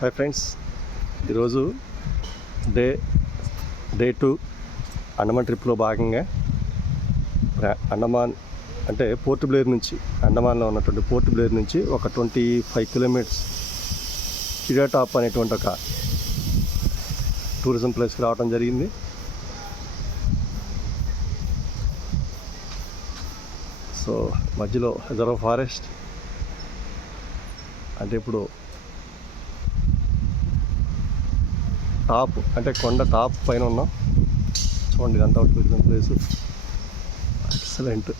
Hi friends, ఈరోజు day 2 Andaman ట్రిప్లో భాగంగా అండమాన్ అంటే పోర్ట్ బ్లేర్ నుంచి, అండమాన్లో ఉన్నటువంటి పోర్ట్ బ్లేర్ నుంచి ఒక 25 కిలోమీటర్స్ కిరాటాప్ అనేటువంటి ఒక టూరిజం ప్లేస్కి రావడం జరిగింది. సో మధ్యలో రిజర్వ్ ఫారెస్ట్ అంటే ఇప్పుడు టాప్ అంటే కొండ టాప్ పైన ఉన్నాం. చూడండి, ఇదంతా టూరిజం ప్లేసు. ఎక్సలెంట్.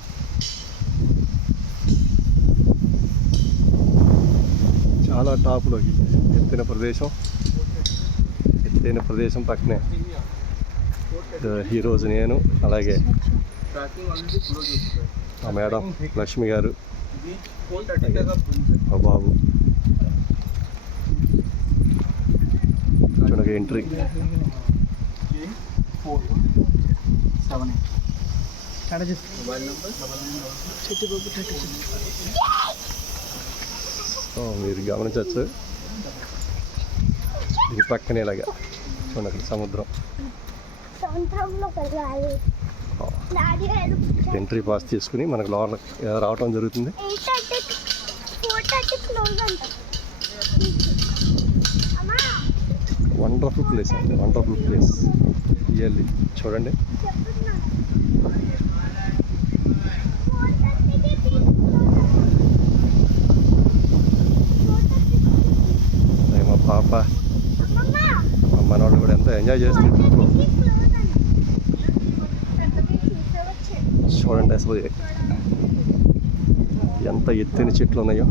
చాలా టాప్లోకి ఎత్తైన ప్రదేశం పక్కనే ఈరోజు నేను, అలాగే మా మేడం లక్ష్మి గారు, మా బాబు. చూడగా ఎంట్రీ మీరు గమనించవచ్చు. ఇది పక్కనే ఇలాగా చూడండి, సముద్రం. ఎంట్రీ పాస్ తీసుకుని మనకు లోపల రావటం జరుగుతుంది. వండర్ఫుల్ ప్లేస్ అండి, వండర్ఫుల్ ప్లేస్. రియల్లీ చూడండి. మా పాప, మా మనవాళ్ళు కూడా ఎంత ఎంజాయ్ చేస్తున్నారు. చూడండి అసలు ఎంత ఎత్తైన చెట్లు ఉన్నాయో.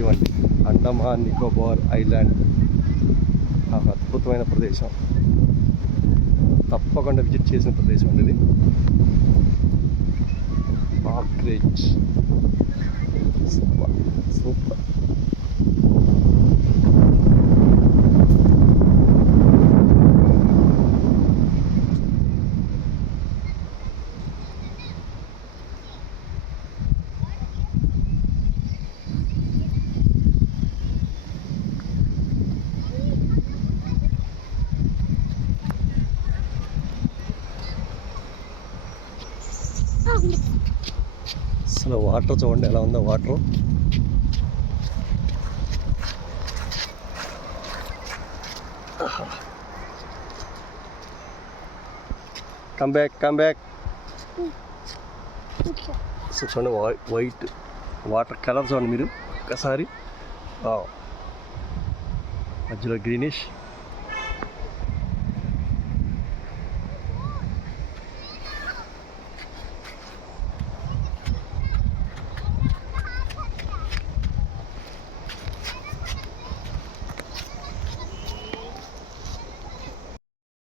ఇవ్వండి, అండమాన్ నికోబార్ ఐలాండ్ ఒక అద్భుతమైన ప్రదేశం. తప్పకుండా విజిట్ చేసిన ప్రదేశం అండి ఇది. Great, super super. అసలు వాటర్ చూడండి ఎలా ఉందో. Water come back. సో చూడండి, వైట్ వాటర్ కలర్ చూడండి మీరు ఒక్కసారి. మధ్యలో గ్రీనిష్.